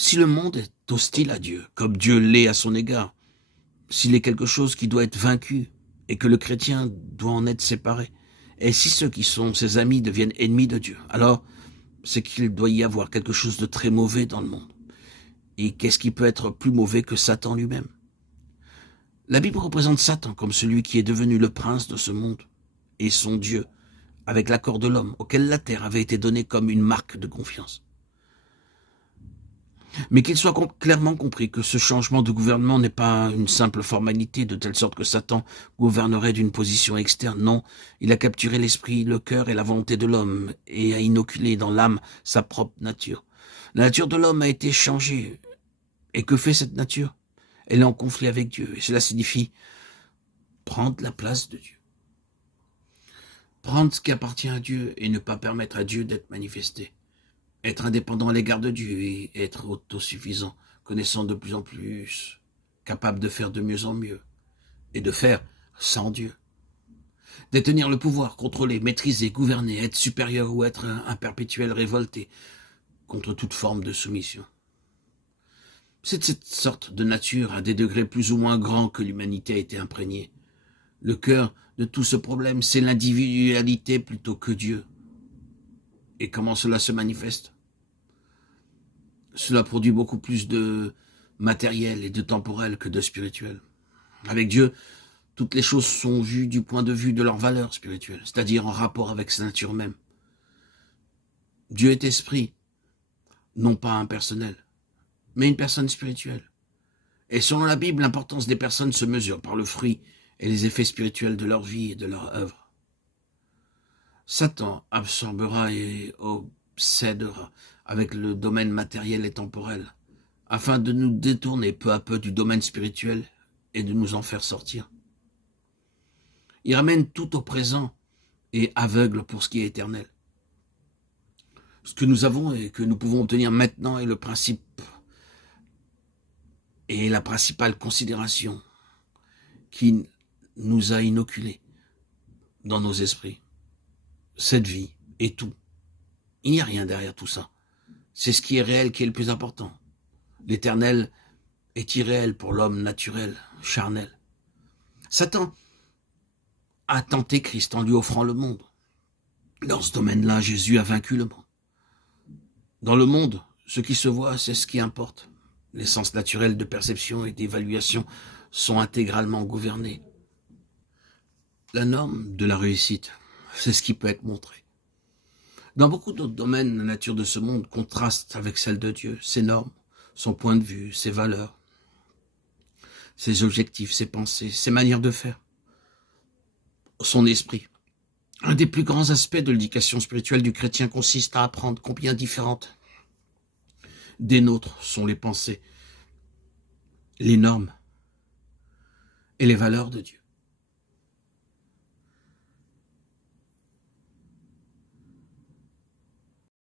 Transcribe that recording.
Si le monde est hostile à Dieu, comme Dieu l'est à son égard, s'il est quelque chose qui doit être vaincu et que le chrétien doit en être séparé, et si ceux qui sont ses amis deviennent ennemis de Dieu, alors c'est qu'il doit y avoir quelque chose de très mauvais dans le monde. Et qu'est-ce qui peut être plus mauvais que Satan lui-même? La Bible représente Satan comme celui qui est devenu le prince de ce monde et son Dieu, avec l'accord de l'homme, auquel la terre avait été donnée comme une marque de confiance. Mais qu'il soit clairement compris que ce changement de gouvernement n'est pas une simple formalité, de telle sorte que Satan gouvernerait d'une position externe. Non, il a capturé l'esprit, le cœur et la volonté de l'homme et a inoculé dans l'âme sa propre nature. La nature de l'homme a été changée. Et que fait cette nature? Elle est en conflit avec Dieu. Et cela signifie prendre la place de Dieu. Prendre ce qui appartient à Dieu et ne pas permettre à Dieu d'être manifesté. Être indépendant à l'égard de Dieu et être autosuffisant, connaissant de plus en plus, capable de faire de mieux en mieux et de faire sans Dieu. Détenir le pouvoir, contrôler, maîtriser, gouverner, être supérieur ou être un perpétuel révolté contre toute forme de soumission. C'est de cette sorte de nature, à des degrés plus ou moins grands, que l'humanité a été imprégnée. Le cœur de tout ce problème, c'est l'individualité plutôt que Dieu. Et comment cela se manifeste? Cela produit beaucoup plus de matériel et de temporel que de spirituel. Avec Dieu, toutes les choses sont vues du point de vue de leur valeur spirituelle, c'est-à-dire en rapport avec sa nature même. Dieu est esprit, non pas impersonnel, mais une personne spirituelle. Et selon la Bible, l'importance des personnes se mesure par le fruit et les effets spirituels de leur vie et de leur œuvre. Satan absorbera et obsédera avec le domaine matériel et temporel, afin de nous détourner peu à peu du domaine spirituel et de nous en faire sortir. Il ramène tout au présent et aveugle pour ce qui est éternel. Ce que nous avons et que nous pouvons obtenir maintenant est le principe et la principale considération qui nous a inoculés dans nos esprits. Cette vie est tout. Il n'y a rien derrière tout ça. C'est ce qui est réel qui est le plus important. L'éternel est irréel pour l'homme naturel, charnel. Satan a tenté Christ en lui offrant le monde. Dans ce domaine-là, Jésus a vaincu le monde. Dans le monde, ce qui se voit, c'est ce qui importe. Les sens naturels de perception et d'évaluation sont intégralement gouvernés. La norme de la réussite, c'est ce qui peut être montré. Dans beaucoup d'autres domaines, la nature de ce monde contraste avec celle de Dieu, ses normes, son point de vue, ses valeurs, ses objectifs, ses pensées, ses manières de faire, son esprit. Un des plus grands aspects de l'éducation spirituelle du chrétien consiste à apprendre combien différentes des nôtres sont les pensées, les normes et les valeurs de Dieu.